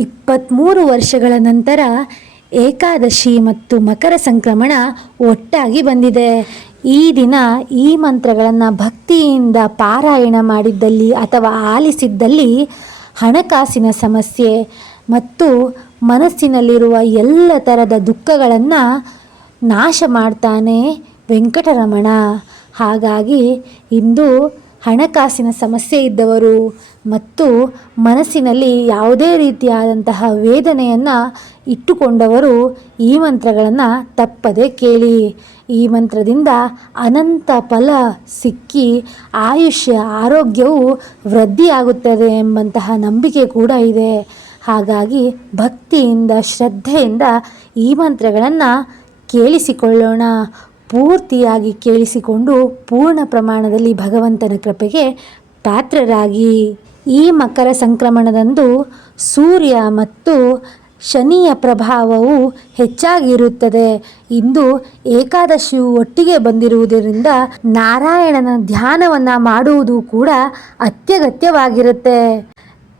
23 ವರ್ಷಗಳ ನಂತರ ಏಕಾದಶಿ ಮತ್ತು ಮಕರ ಸಂಕ್ರಮಣ ಒಟ್ಟಾಗಿ ಬಂದಿದೆ. ಈ ದಿನ ಈ ಮಂತ್ರಗಳನ್ನು ಭಕ್ತಿಯಿಂದ ಪಾರಾಯಣ ಮಾಡಿದ್ದಲ್ಲಿ ಅಥವಾ ಆಲಿಸಿದ್ದಲ್ಲಿ ಹಣಕಾಸಿನ ಸಮಸ್ಯೆ ಮತ್ತು ಮನಸ್ಸಿನಲ್ಲಿರುವ ಎಲ್ಲ ಥರದ ದುಃಖಗಳನ್ನು ನಾಶ ಮಾಡ್ತಾನೆ ವೆಂಕಟರಮಣ. ಹಾಗಾಗಿ ಇಂದು ಹಣಕಾಸಿನ ಸಮಸ್ಯೆ ಇದ್ದವರು ಮತ್ತು ಮನಸ್ಸಿನಲ್ಲಿ ಯಾವುದೇ ರೀತಿಯಾದಂತಹ ವೇದನೆಯನ್ನು ಇಟ್ಟುಕೊಂಡವರು ಈ ಮಂತ್ರಗಳನ್ನು ತಪ್ಪದೆ ಕೇಳಿ. ಈ ಮಂತ್ರದಿಂದ ಅನಂತ ಫಲ ಸಿಕ್ಕಿ ಆಯುಷ್ಯ ಆರೋಗ್ಯವು ವೃದ್ಧಿಯಾಗುತ್ತದೆ ಎಂಬಂತಹ ನಂಬಿಕೆ ಕೂಡ ಇದೆ. ಹಾಗಾಗಿ ಭಕ್ತಿಯಿಂದ ಶ್ರದ್ಧೆಯಿಂದ ಈ ಮಂತ್ರಗಳನ್ನು ಕೇಳಿಸಿಕೊಳ್ಳೋಣ. ಪೂರ್ತಿಯಾಗಿ ಕೇಳಿಸಿಕೊಂಡು ಪೂರ್ಣ ಪ್ರಮಾಣದಲ್ಲಿ ಭಗವಂತನ ಕೃಪೆಗೆ ಪಾತ್ರರಾಗಿ. ಈ ಮಕರ ಸಂಕ್ರಮಣದಂದು ಸೂರ್ಯ ಮತ್ತು ಶನಿಯ ಪ್ರಭಾವವು ಹೆಚ್ಚಾಗಿರುತ್ತದೆ. ಇಂದು ಏಕಾದಶಿಯು ಒಟ್ಟಿಗೆ ಬಂದಿರುವುದರಿಂದ ನಾರಾಯಣನ ಧ್ಯಾನವನ್ನು ಮಾಡುವುದು ಕೂಡ ಅತ್ಯಗತ್ಯವಾಗಿರುತ್ತೆ.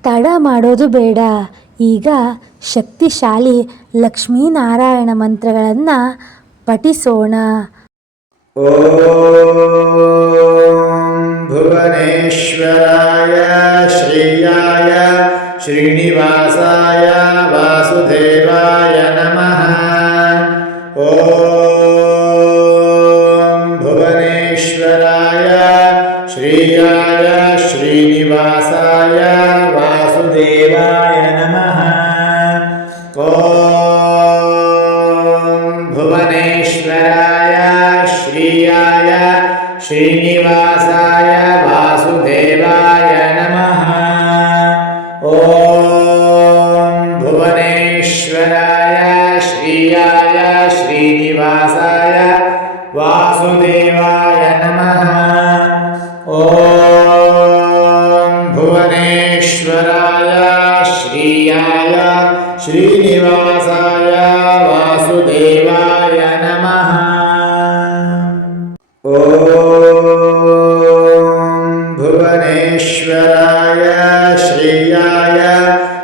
ತಡ ಮಾಡೋದು ಬೇಡ. ಈಗ ಶಕ್ತಿಶಾಲಿ ಲಕ್ಷ್ಮೀನಾರಾಯಣ ಮಂತ್ರಗಳನ್ನು ಪಠಿಸೋಣ. ಓಂ ಭುವನೇಶ್ವರಾಯ ಶ್ರೀಯಾಯ ಶ್ರೀನಿವಾಸಾಯ ವಾಸುದೇವಾಯ ನಮಃ. ಓಂ ಭುವನೇಶ್ವರಾಯ ಶ್ರೀಯಾಯ ಶ್ರೀನಿವಾಸಾಯ ವಾಸುದೇವಾಯ ನಮಃ. ಓಂ ಭುವನೇಶ್ವರಾಯ ಶ್ರೀಯಾಯ ಶ್ರೀನಿವಾಸಾಯ ವಾಸುದೇವಾಯ ನಮಃ. ಓಂ ಭುವನೇಶ್ವರಾಯ ಶ್ರೀಯಾಯ ಶ್ರೀನಿವಾಸಾಯ ವಾಸುದೇವಾಯ ನಮಃ. ಓಂ ಭುವನೇಶ್ವರಾಯ ಶ್ರೀಯಾಯ ಶ್ರೀನಿವಾಸಾಯ ವಾಸುದೇವಾಯ ನಮಃ. ಓಂ ಭುವನೇಶ್ವರಾಯ ಶ್ರೀಯಾಯ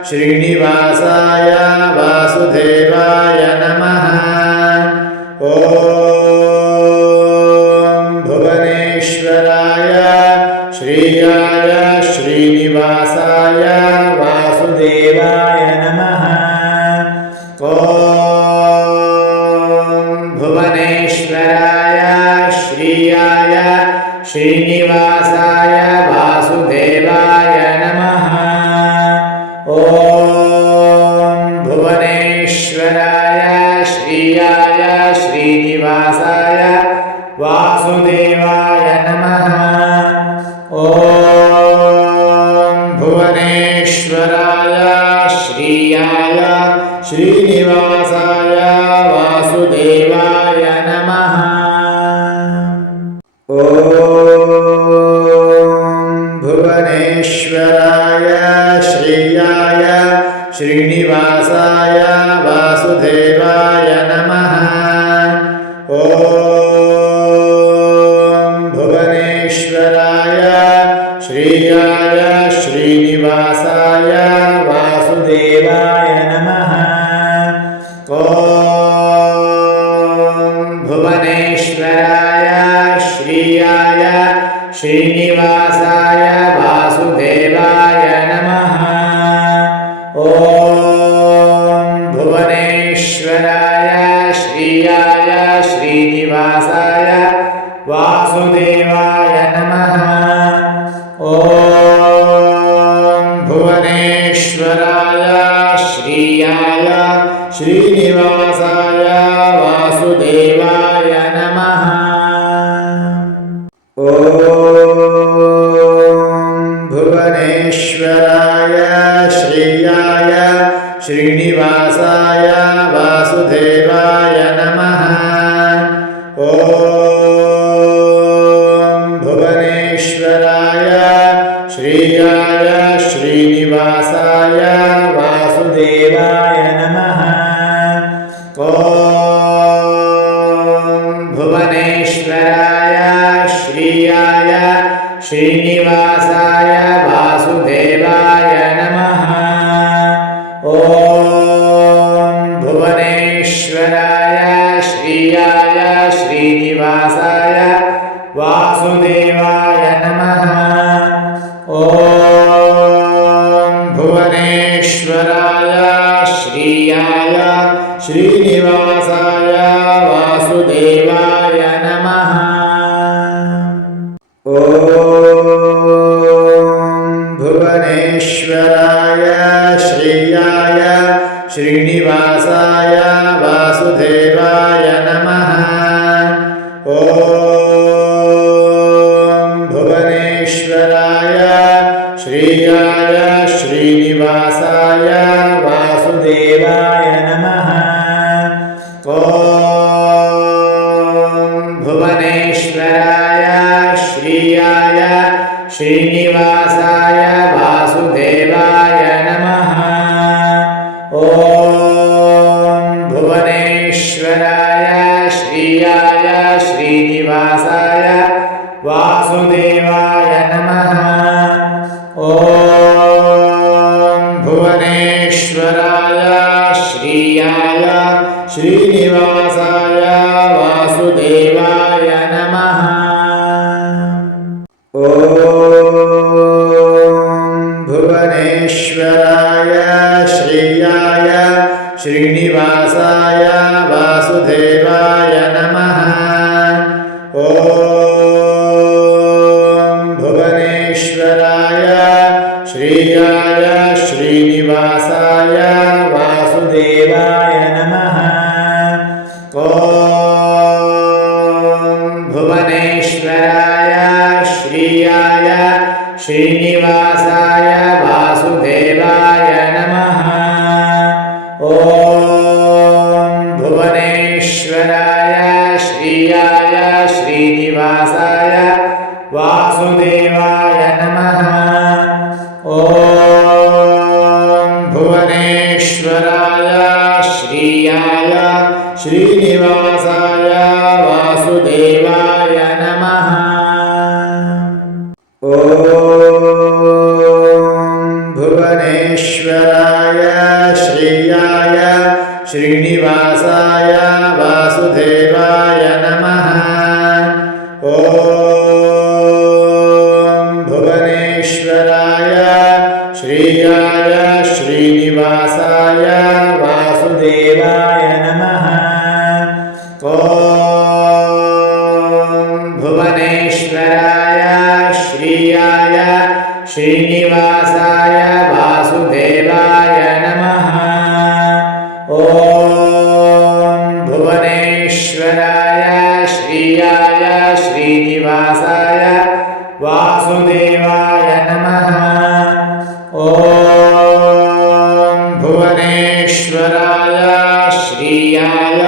ಶ್ರೀನಿವಾಸಾಯ ವಾಸುದೇವಾಯ ನಮಃ. ಓಂ ಭುವನೇಶ್ವರಾಯ ಶ್ರೀಯಾಯ ಶ್ರೀನಿವಾಸಾಯ ವಾಸುದೇವಾಯ ನಮಃ. ಓಂ ಭುವನೇಶ್ವರಾಯ ಶ್ರೀಯಾಯ ಶ್ರೀನಿವಾಸಾಯ ವಾಸುದೇವಾಯ ನಮಃ. ಓಂ ಭುವನೇಶ್ವರಾಯ ಶ್ರೀಯಾಯ ಶ್ರೀನಿವಾಸಾಯ ವಾಸುದೇವಾಯ ನಮಃ. ಓಂ ಭುವನೇಶ್ವರಾಯ ಶ್ರೀಯಾಯ ಶ್ರೀನಿವಾಸಾಯ ವಾಸುದೇವಾಯ ನಮಃ. ಓಂ ಭುವನೇಶ್ವರಾಯ ಶ್ರೀಯಾಯ ಶ್ರೀನಿವಾಸಾಯ ವಾಸುದೇವಾಯ ನಮಃ. ಓಂ ಭುವನೇಶ್ವರಾಯ ಶ್ರೀಯಾಯ ಶ್ರೀನಿವಾಸಾಯ ವಾಸುದೇವಾಯ ನಮಃ. ಓಂ ಭುವನೇಶ್ವರಾಯ ಶ್ರೀಯಾಯ ಶ್ರೀನಿವಾಸಾಯ ವಾಸುದೇವಾಯ ನಮಃ. ಓಂ ಭುವನೇಶ್ವರಾಯ ಶ್ರೀಯಾಯ ಶ್ರೀನಿವಾಸಾಯ ವಾಸುದೇವಾಯ ನಮಃ. ಓಂ ಭುವನೇಶ್ವರಾಯ ಶ್ರೀಯಾಯ ಶ್ರೀನಿವಾಸಾಯ ವಾಸುದೇವಾಯ ನಮಃ. ಓಂ ಭುವನೇಶ್ವರಾಯ ಶ್ರೀಯಾಯ ಶ್ರೀನಿವಾಸಾಯ ವಾಸುದೇವಾಯ ನಮಃ. ಓಂ ಭುವನೇಶ್ವರಾಯ ಶ್ರೀಯಾಯ ಶ್ರೀನಿವಾಸಾಯ ವಾಸುದೇವಾಯ ನಮಃ. ಓಂ ಭುವನೇಶ್ವರಾಯ ಶ್ರೀಯಾಯ ಶ್ರೀನಿವಾಸಾಯ ವಾಸುದೇವಾಯ ನಮಃ. ॐ भुवनेश्वराय श्रीयाय श्रीनिवासाय वासुदेवाय नमः। ॐ भुवनेश्वराय श्रीयाय श्रीनिवासाय वासुदेवाय नमः। ॐ भुवनेश्वराय श्रीयाय श्रीनिवासाय वासुदेवाय नमः। ॐ भुवनेश्वराय श्रीयाय श्रीनिवासाय वासुदेवाय नमः। ॐ भुवनेश्वराय श्रीयाय श्रीनिवासाय वासुदेवाय नमः। ॐ भुवनेश्वराय श्रीयाय श्रीनिवासाय वासुदेवाय नमः। ॐ भुवनेश्वराय श्रीयाय श्रीनिवासाय वासुदेवाय नमः। ॐ भुवनेश्वराय श्रीयाय श्रीनिवासाय वासुदेवाय नमः। ॐ भुवनेश्वराय श्रीयाय श्रीनिवासाय वासुदेवाय नमः। ॐ भुवनेश्वराय श्रीयाय श्रीनिवासाय वासुदेवाय नमः। ॐ भुवनेश्वराय श्रीयाय श्रीनिवासाय वासुदेवाय नमः। ॐ भुवनेश्वराय श्रीयाय श्रीनिवासाय वासुदेवाय नमः। ॐ भुवनेश्वराय श्रीयाय श्रीनिवासाय वासुदेवाय नमः। ॐ भुवनेश्वराय श्रीयाय श्रीनिवासाय वासुदेवाय नमः। ॐ भुवनेश्वराय श्रीयाय श्रीनिवासाय वासुदेवाय नमः। ॐ भुवनेश्वराय श्रीयाय श्रीनिवासाय वासुदेवाय नमः। ॐ भुवनेश्वराय श्रीयाय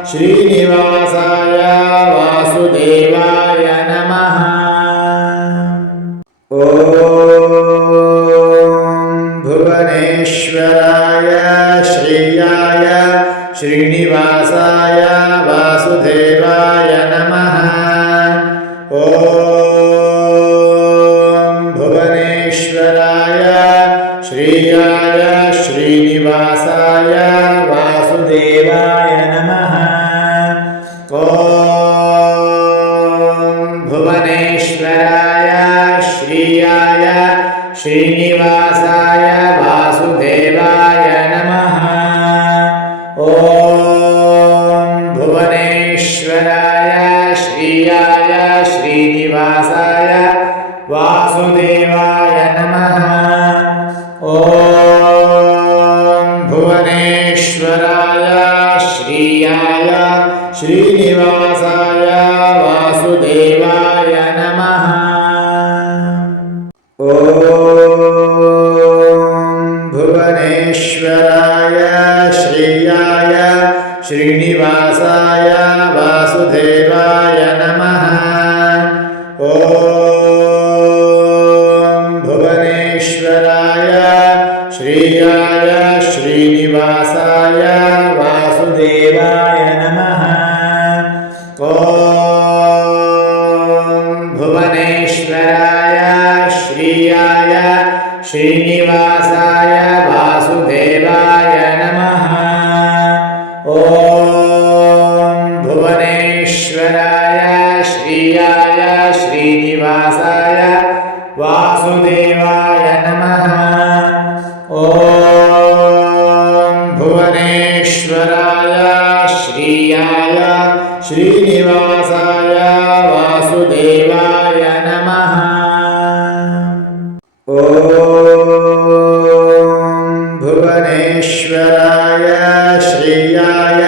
श्रीनिवासाय वासुदेवाय नमः। ॐ भुवनेश्वराय श्रीयाय श्रीनिवासाय वासुदेवाय नमः। ॐ भुवनेश्वराय श्रीयाय श्रीनिवासाय वासुदेवाय नमः। ॐ भुवनेश्वराय श्रीयाय श्रीनिवासाय वासुदेवाय नमः। ॐ भुवनेश्वराय श्रीयाय श्रीनिवासाय वासुदेवाय नमः। ॐ भुवनेश्वराय श्रीयाय श्रीनिवासाय वासुदेवाय नमः। ॐ भुवनेश्वराय श्रीयाय श्रीनिवासाय वासुदेवाय नमः। ॐ भुवनेश्वराय श्रीयाय श्रीनिवासाय वासुदेवाय नमः। ॐ भुवनेश्वराय श्रीयाय श्रीनिवासाय वासुदेवाय भुवनेश्वराय श्रीयाय श्रीनिवासाय वासुदेवाय नमः। ॐ भुवनेश्वराय श्रीयाय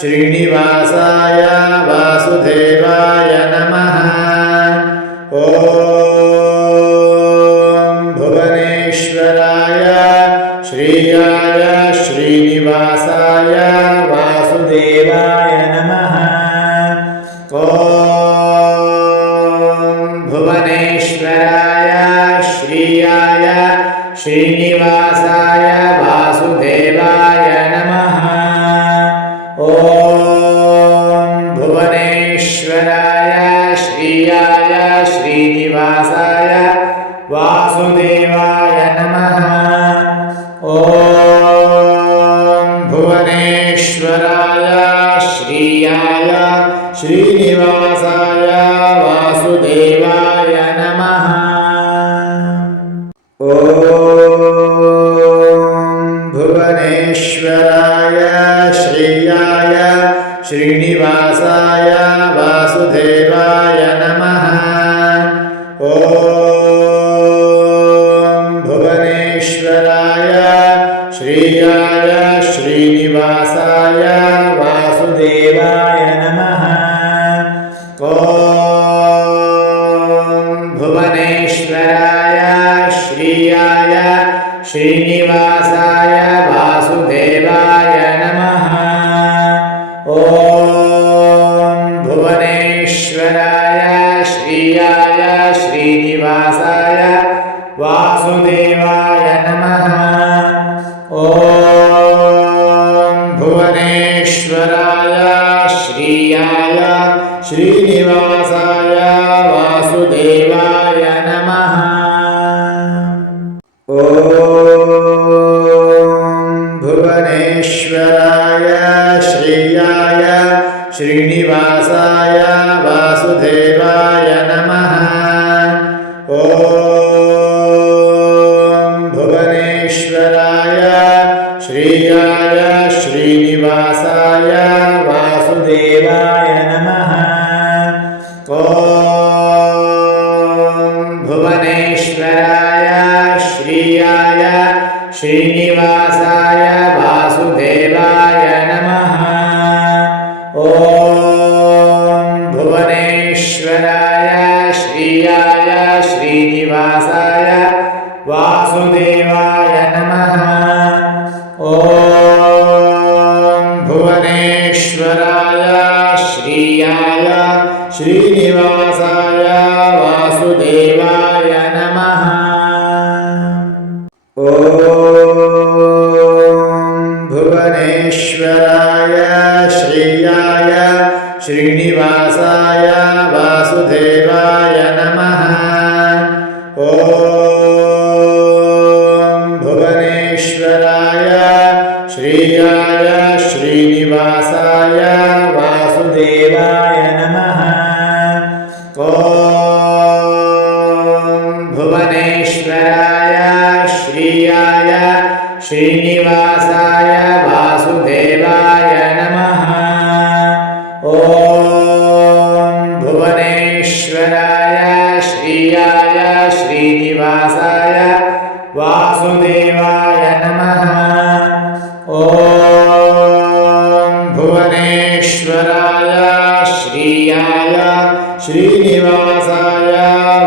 श्रीनिवासाय वासुदेवाय नमः। ॐ भुवनेश्वराय श्रीयाय श्रीनिवासाय वासुदेवाय नमः। ॐ भुवनेश्वराय श्रीयाय श्रीनिवासाय वासुदेवाय नमः। ॐ भुवनेश्वराय श्रीयाय श्रीनिवासाय वासुदेवाय नमः। ॐ भुवनेश्वराय श्रीयाय श्रीनिवासाय वासुदेवाय नमः। ॐ भुवनेश्वराय श्रीयाय श्रीनिवासाय वासुदेवाय नमः। ॐ भुवनेश्वराय श्रीयाय श्रीनिवासाय वासुदेवाय नमः। ॐ भुवनेश्वराय श्रीयाय श्रीनिवासाय वासुदेवाय नमः। ॐ भुवनेश्वराय श्रीयाय श्रीनिवासाय वासुदेवाय नमः। ॐ भुवनेश्वराय श्रीयाय श्रीनिवासाय वासुदेवाय नमः। ॐ भुवनेश्वराय श्रीयाय श्रीनिवासाय वासुदेवाय नमः। ॐ भुवनेश्वराय श्रीयाय श्रीनिवासाय वासुदेवाय नमः। ॐ भुवनेश्वराय श्रीयाय श्रीनिवासाय वासुदेवाय नमः। ॐ भुवनेश्वराय श्रीयाय श्रीनिवासाय वासुदेवाय नमः। ॐ भुवनेश्वराय श्रीयाय श्रीनिवासाय वासुदेवाय नमः। ॐ भुवनेश्वराय श्रीयाय श्रीनिवासाय वासुदेवाय नमः। ॐ भुवनेश्वराय श्रीयाय श्रीनिवासाय वासुदेवाय नमः। ॐ भुवनेश्वराय श्रीयाय श्रीनिवासाय वासुदेवाय नमः। ॐ भुवनेश्वराय श्रीयाय श्रीनिवासाय वासुदेवाय नमः। ॐ भुवनेश्वराय श्रीयाय श्रीनिवासाय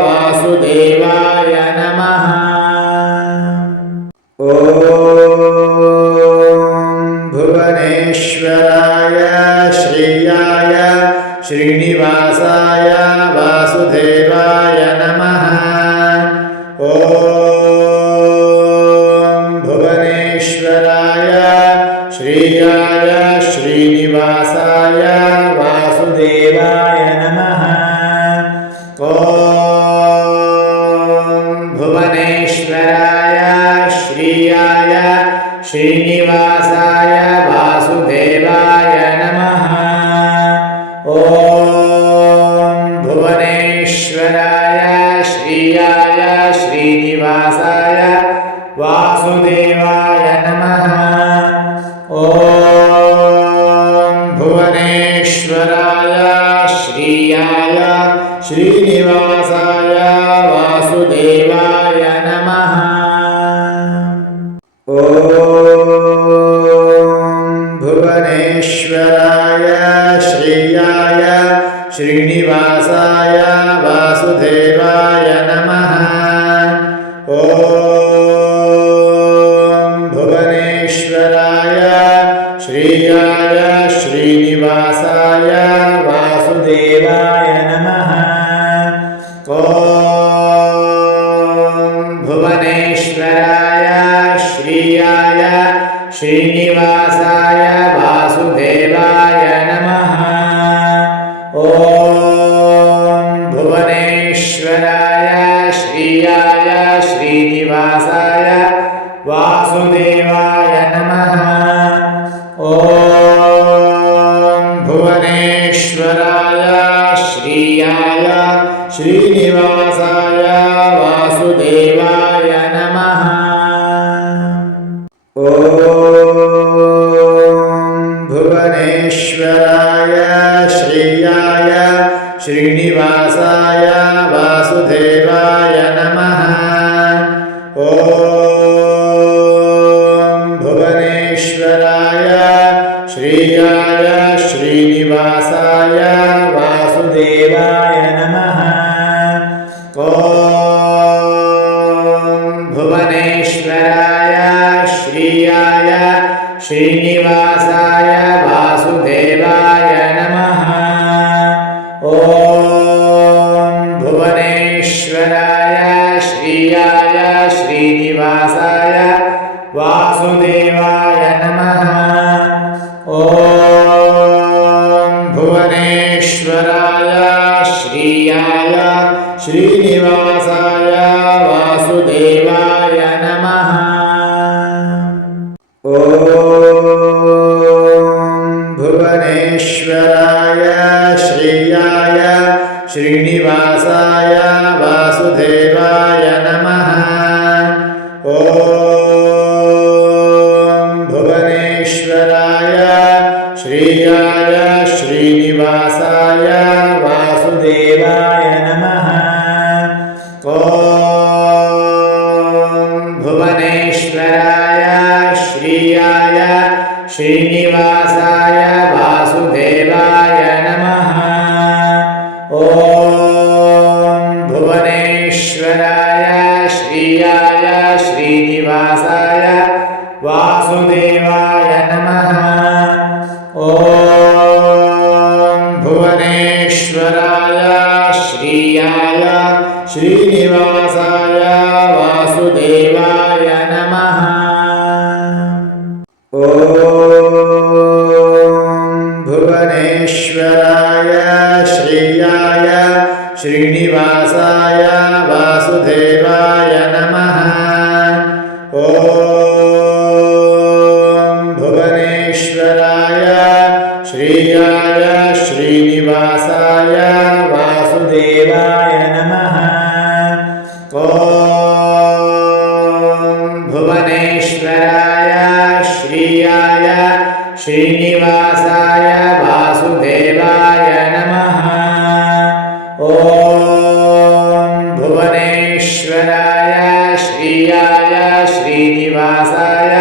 वासुदेवाय नमः। ॐ भुवनेश्वराय श्रीयाय श्रीनिवासाय वासुदेवाय नमः। ॐ भुवनेश्वराय श्रीयाय श्रीनिवासाय वासुदेवाय नमः। ॐ भुवनेश्वराय श्रीयाय श्रीनिवासाय वासुदेवाय नमः। ॐ भुवनेश्वराय श्रीयाय श्रीनिवासाय वासुदेवाय भुवनेश्वराय श्रेयाय श्रीनिवासाय वासुदेवाय नमः। ॐ भुवनेश्वराय श्रेयाय श्रीनिवासाय वासुदेवाय नमः। ॐ भुवनेश्वराय श्रेयाय श्रीनिवासाय वासुदेवाय नमः। ॐ भुवनेश्वराय श्रेयाय श्रीनिवासाय वासुदेवाय नमः। ॐ भुवनेश्वराय श्रेयाय श्रीनिवासाय वासुदेवाय नमः। ॐ भुवनेश्वराय श्रेयाय श्रीनिवासाय वासुदेवाय नमः। ॐ भुवनेश्वराय श्रेयाय श्रीनिवासाय वासुदेवाय नमः। ॐ भुवनेश्वराय श्रेयाय श्रीनिवासाय वासुदेवाय नमः। ॐ भुवनेश्वराय श्रेयाय श्रीनिवासाय वासुदेवाय नमः। ॐ भुवनेश्वराय श्रेयाय श्रीनिवासाय वासुदेवाय नमः। ॐ भुवनेश्वराय श्रेयाय श्रीनिवासाय वासुदेवाय नमः। ॐ भुवनेश्वराय श्रेयाय श्रीनिवासाय वासुदेवाय नमः। ॐ भुवनेश्वराय श्रेयाय श्रीनिवासाय वासुदेवाय नमः। ॐ भुवनेश्वराय श्रेयाय श्रीनिवासाय वासुदेवाय नमः। ॐ भुवनेश्वराय श्रेयाय श्रीनिवासाय वासुदेवाय नमः। ॐ भुवनेश्वराय श्रेयाय श्रीनिवासाय वासुदेवाय नमः। ॐ भुवनेश्वराय श्रेयाय श्रीनिवासाय वासुदेवाय नमः। ॐ भुवनेश्वराय श्रेयाय श्रीनिवासाय वासुदेवाय नमः। ॐ भुवनेश्वराय श्रेयाय श्रीनिवासाय